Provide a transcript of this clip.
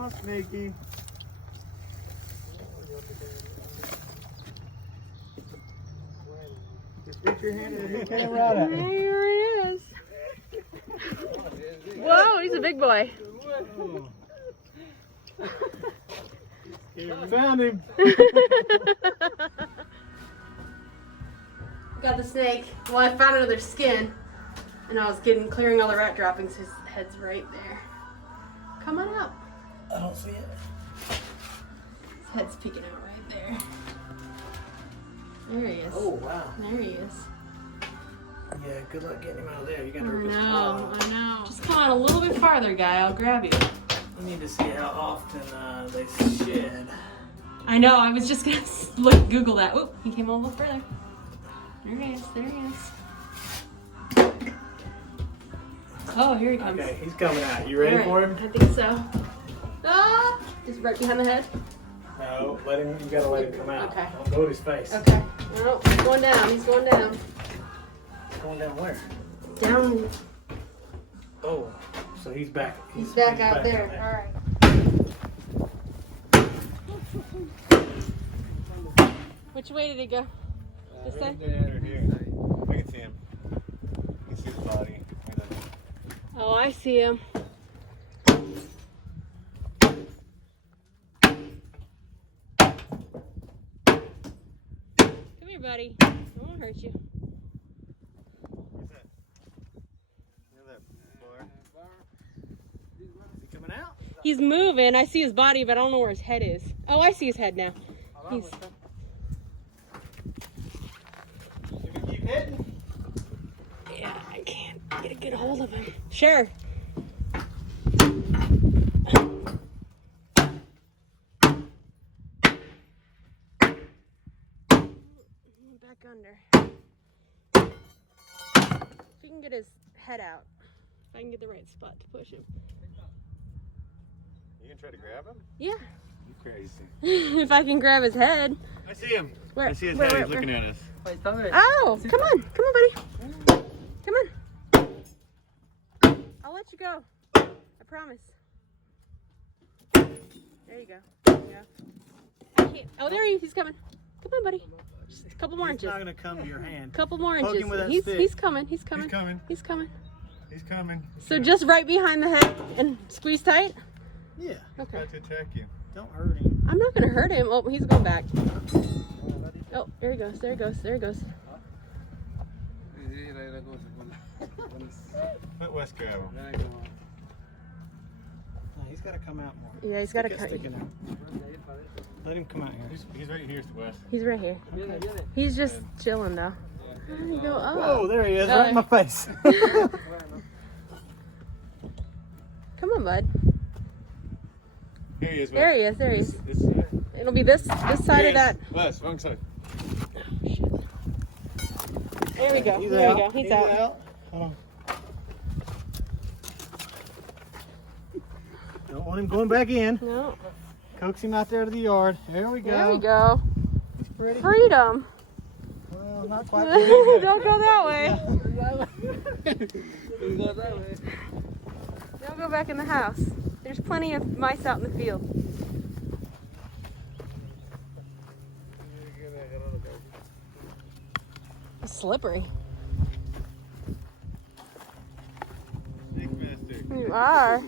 Oh, Sneaky. Just reach your hand and hit him right at me. There he is. Whoa, he's a big boy. Found him. Got the snake. Well, I found another skin, and I was clearing all the rat droppings. His head's right there. Come on up. I don't see it. His head's peeking out right there. There he is. Oh, wow. There he is. Yeah, good luck getting him out of there. You got to I rip his know, claw. I know. Just come on a little bit farther, guy. I'll grab you. You need to see how often they shed. I know. I was just gonna Google that. Oop, he came a little further. There he is. There he is. Oh, here he comes. Okay, he's coming out. You ready All for right, him? I think so. Ah! Just right behind the head. No, let him. You gotta let him come out. Okay. Don't go to his face. Okay. Oh, he's going down. He's going down. Going down where? Down. Oh, so he's back. He's back out there. All right. Which way did he go? This side? Here. I can see him. You can see the body. Oh, I see him. Come here, buddy. I won't hurt you. Where's that? Near that bar. Is he coming out? He's moving. I see his body, but I don't know where his head is. Oh, I see his head now. He's... If you keep hitting. Yeah, I can't get a good hold of him. Sure. Back under. If you can get his head out. If I can get the right spot to push him. You gonna try to grab him? Yeah. You crazy. If I can grab his head. I see him. Where? I see his Where, head. where, He's looking at us. Oh, come on. Come on, buddy. Come on. I'll let you go. I promise. There you go. There you go. I can't. Oh, there he is. He's coming. Come on, buddy. Just a couple more He's inches. not gonna come to your hand. Couple more Poke inches. him with that He's stick. coming. He's coming. He's coming. He's coming. He's coming. So just right behind the head and squeeze tight. Yeah. Okay. About to attack you. Don't hurt him. I'm not gonna hurt him. Oh, he's going back. Oh, there he goes. There he goes. There he goes. Let Wes grab him. No, he's got to come out more. Yeah, he's got to Stick cut. it sticking out. Let him come out here. He's right here, Wes. He's right here. He's just chilling though. There you go. Oh. Whoa, there he is, right in my face. Come on, bud. Here he is, Wes. There he is. There he is. This side. It'll be this side Here of that. Wes, wrong side. There we go. He's There out. we go. He's out. Hold on. Don't want him going back in. No. Coax him out there to the yard. There we go. There we go. Ready? Freedom. Well, not quite. Don't go that way. Don't go back in the house. There's plenty of mice out in the field. It's slippery. Snake master. You are.